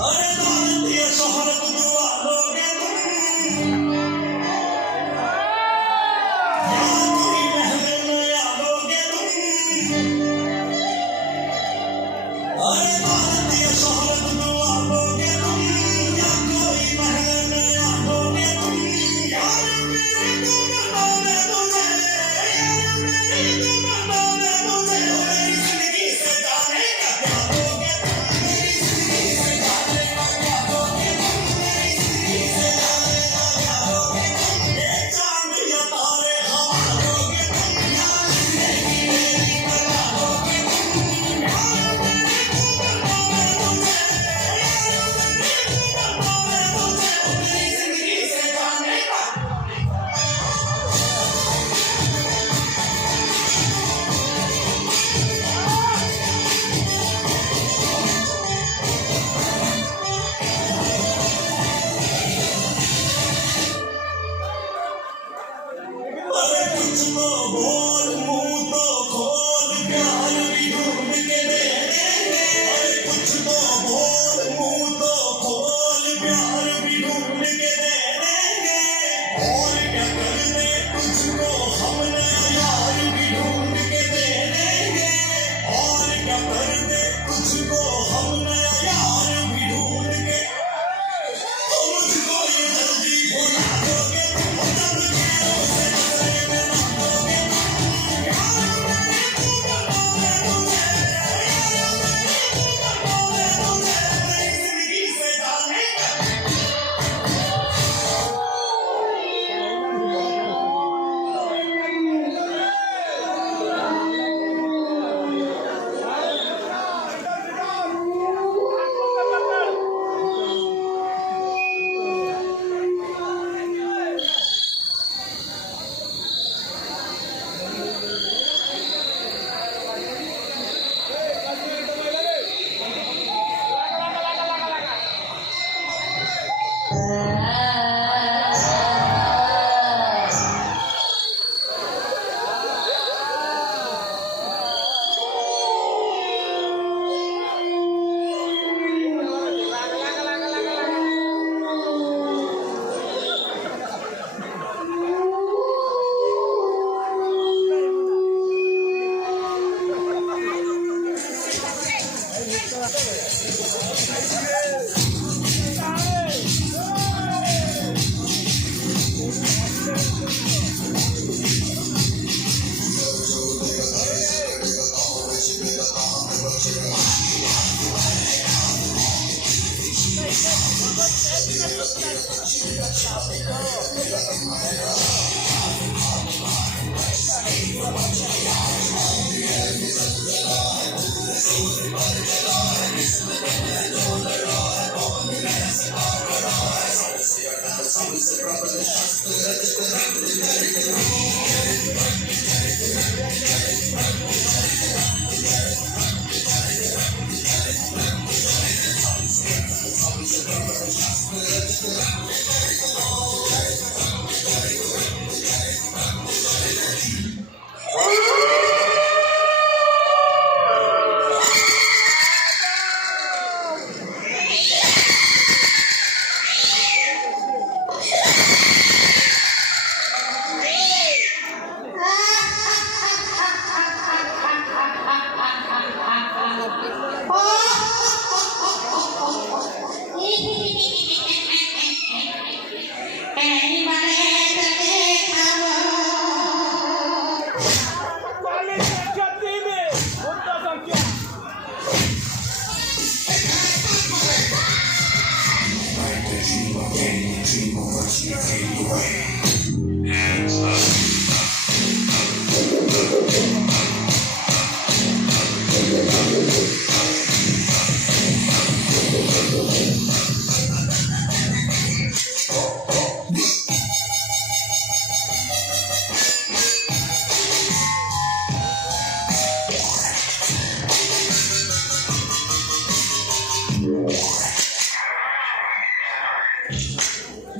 अरे भारतीय शोहरत वालोगे तुम, या कोई महल में आलोगे तुम। अरे भारतीय शोहरत वालोगे तुम, या कोई महल में आलोगे तुम। यार मेरे तुम बनाने मुझे, यार मेरे तुम बनाने मुझे। मेरी जिंदगी से जाने का क्या दोगे तुम, मेरी जिंदगी से जाने का क्या दोगे तुम, मेरी जिंदगी से जाने का क्या दोगे तुम। ये चांद या तारे हवा दोगे तुम, यार जिंदगी मेरी बना दोगे तुम। यार मेरे तुम बनाने मुझे, यार मेरे तुम बनाने मुझे। मेरी जिंदगी से जाने का अरे कुछ तो बोल, मुंह तो खोल, प्यार भी ढूंढ के दे देंगे। अरे कुछ तो बोल, मुंह तो खोल, प्यार भी ढूंढ के दे देंगे। और क्या कर दे तुझको हम नया यार भी ढूंढ के दे देंगे। और क्या कर दे तुझको हम नया यार भी ढूंढ के। तो मुझको ये जल्दी भुला दोगे तुम, तब के उसे नजर में ना दोगे तुम। यार मेरे तुम बनाने मुझे, यार मेरे तुम बनाने मुझे। मेरी जिंदगी से जाने का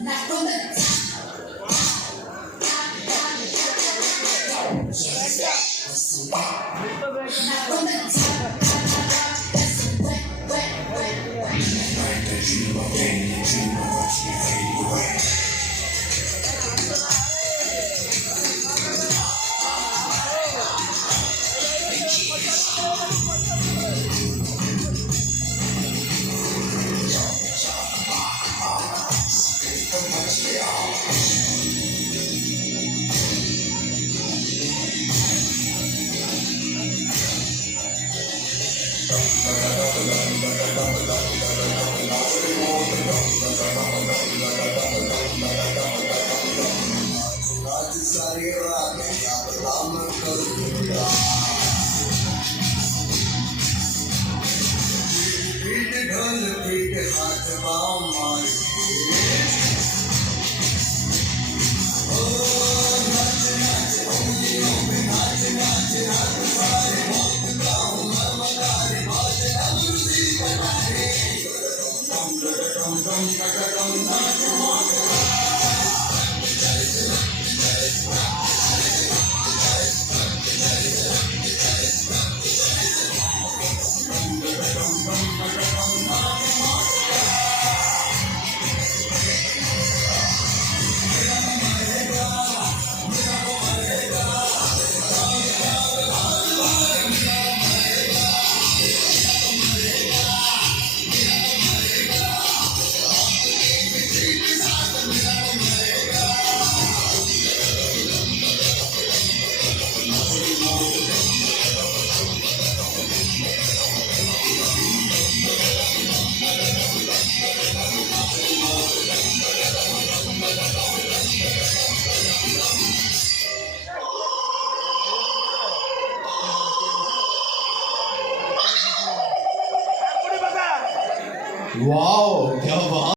Not आज सारी रात याद राम करूंगा पीठ ढोल पीठ हाथ बाँव मार ओ नाच नाच उंगलियों पे नाच नाच हाथ सारे मौत गाँव मरमरारी बाज खुशी बनाए टम टम टम टम नाच मौत वाओ क्या बात